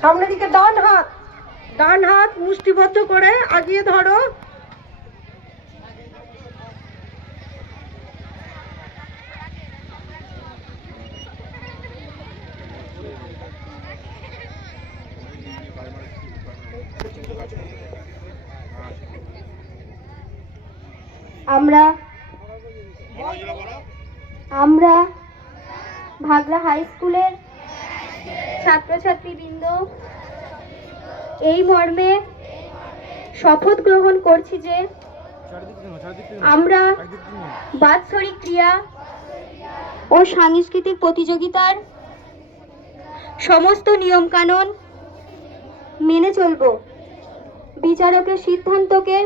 সামনের দিকে ডান হাত ডান হাত মুষ্টিবদ্ধ করে আগিয়ে ধরো। আমরা আমরা ভাগড়া হাই স্কুলের ছাত্রছাত্রীবৃন্দ, এই মর্মে শপথ গ্রহণ করছি যে আমরা বাৎসরিক ক্রিয়া ও সাংস্কৃতিক প্রতিযোগিতার সমস্ত নিয়মকানুন মেনে চলব। বিচারকের সিদ্ধান্তকে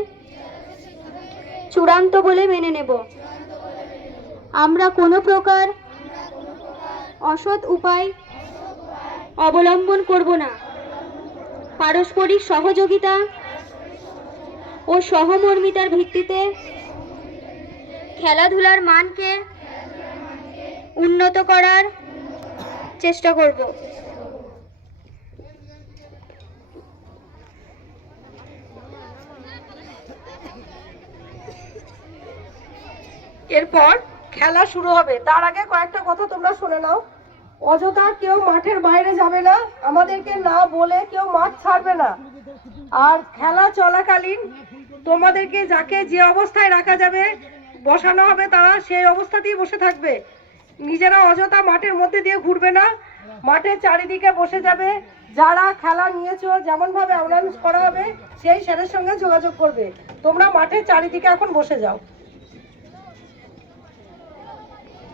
চূড়ান্ত বলে মেনে নেব। আমরা কোনো প্রকার অসৎ উপায় অবলম্বন করব না। পারস্পরিক সহযোগিতা ও সহমর্মিতার ভিত্তিতে খেলাধুলার মানকে উন্নত করার চেষ্টা করব। এরপর খেলা শুরু হবে। তার আগে কয়েকটা কথা তোমরা শুনে নাও। অযথা কেউ মাঠের বাইরে যাবে না, আমাদেরকে না বলে কেউ মাঠ ছাড়বে না। আর খেলা চলাকালীন তোমাদেরকে যাকে যে অবস্থায় রাখা যাবে, বসানো হবে তারা, সেই অবস্থাতেই বসে থাকবে। নিজেরা অযথা মাঠের মধ্যে দিয়ে ঘুরবে না, মাঠের চারিদিকে বসে যাবে। যারা খেলা নিয়েছো যেমন ভাবে অ্যানাউন্স করা হবে, সেই স্যারের সঙ্গে যোগাযোগ করবে। তোমরা মাঠের চারিদিকে এখন বসে যাও।